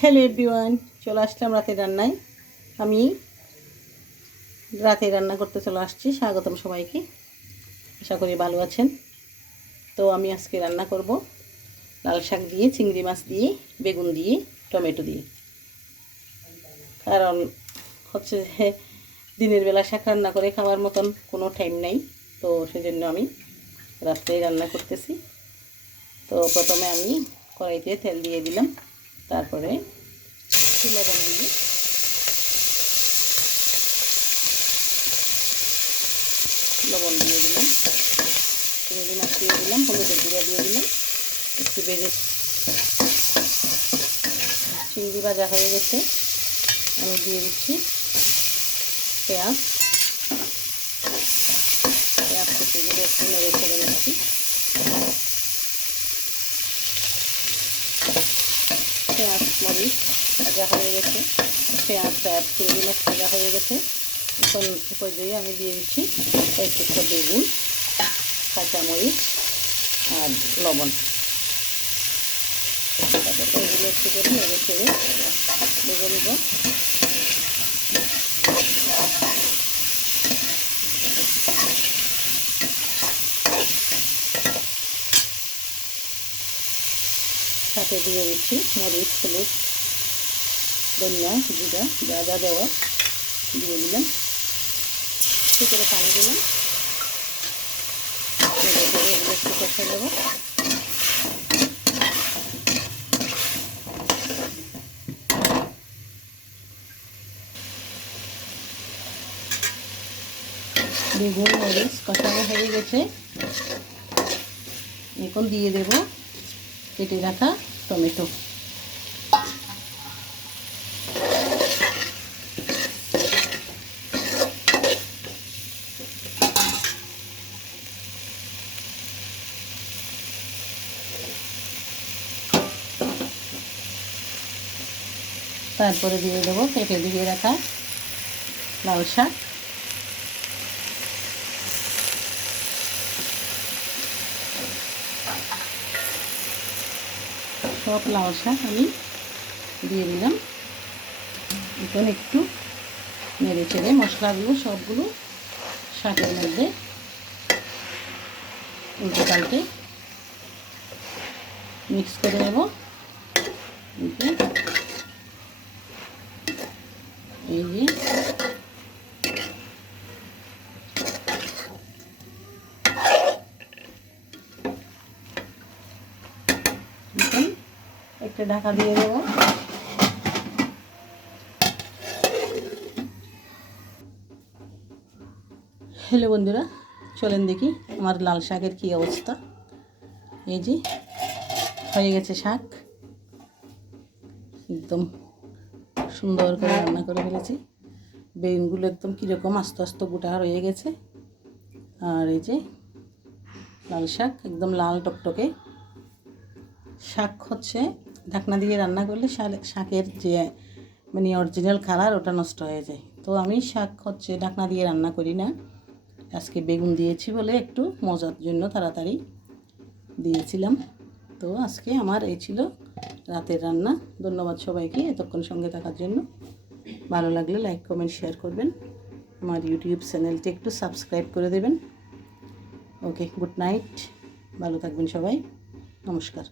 Hello everyone, চলে আসলাম রাতের রান্নায়। আমি রাতে রান্না করতে চলে আসছি। স্বাগতম সবাইকে, আশা করি ভালো আছেন। তো আমি আজকে রান্না করব লাল শাক দিয়ে, চিংড়ি মাছ দিয়ে, বেগুন দিয়ে, টমেটো দিয়ে। কারণ হচ্ছে যে দিনের বেলা শাক রান্না করে খাওয়ার মতন কোনো টাইম নেই, তো সেজন্য আমি রাত্রেই রান্না করতেছি। তো প্রথমে আমি কড়াইতে তেল দিয়ে দিলাম, তারপরে লবণ দিয়ে লবণ দিয়ে দিলাম, চিংড়ি মাছ দিয়ে দিলাম, হলুদের গুঁড়া দিয়ে দিলাম, একটু ভেজে চিংড়ি ভাজা হয়ে গেছে। আমি দিয়ে দিচ্ছি পেঁয়াজ কুচি দিয়ে একটু নেড়ে ছেড়ে নিচ্ছি। পেঁয়াজ মরিচ ভাজা হয়ে গেছে, পেঁয়াজটা চিংড়ি মাছ ভাজা হয়ে গেছে। এখন পর্যায়ে আমি দিয়ে দিচ্ছি কয়েকটা বেগুন, কাঁচামরিচ আর লবণ। তারপরে এগুলো একটু করে নেড়ে ছেড়ে ভেজে নেব। সাথে দিয়ে দিচ্ছি মরিচ, হলুদ, ধনিয়া, জিরা, যা যা দেওয়া দিয়ে দিলাম। একটু করে পানি দিলাম, নেড়ে ছেড়ে এগুলো একটু কষে নেব। বেগুন মরিচ কষানো হয়ে গেছে, এখন দিয়ে দেব কেটে রাখা টমেটো। তারপরে দিয়ে দেবো কেটে দিয়ে রাখা লাল শাক। সব লাল শাক আমি দিয়ে দিলাম। এখন একটু নেড়ে চেড়ে মশলাগুলো সবগুলো শাকের মধ্যে উল্টে পাল্টে মিক্স করে নেব। এই যে একটা ঢাকা দিয়ে দেব। হ্যালো বন্ধুরা, চলেন দেখি আমার লাল শাকের কী অবস্থা। এই যে হয়ে গেছে শাক, একদম সুন্দর করে রান্না করে ফেলেছি। বেগুনগুলো একদম কীরকম আস্তে আস্তে গোটা রয়ে গেছে। আর এই যে লাল শাক একদম লাল টকটকে। শাক হচ্ছে ঢাকনা দিয়ে রান্না করলে শাকের যে মানে অরিজিনাল কালার ওটা নষ্ট হয়ে যায়। তো আমি শাক হচ্ছে ঢাকনা দিয়ে রান্না করি না, আজকে বেগুন দিয়েছি বলে একটু মজার জন্য তাড়াতাড়ি দিয়েছিলাম। তো আজকে আমার এই ছিল রাতের রান্না। ধন্যবাদ সবাইকে এতক্ষণ সঙ্গে থাকার জন্য। ভালো লাগলে লাইক, কমেন্ট, শেয়ার করবেন। আমার ইউটিউব চ্যানেলটি একটু সাবস্ক্রাইব করে দেবেন। ওকে, গুড নাইট, ভালো থাকবেন সবাই, নমস্কার।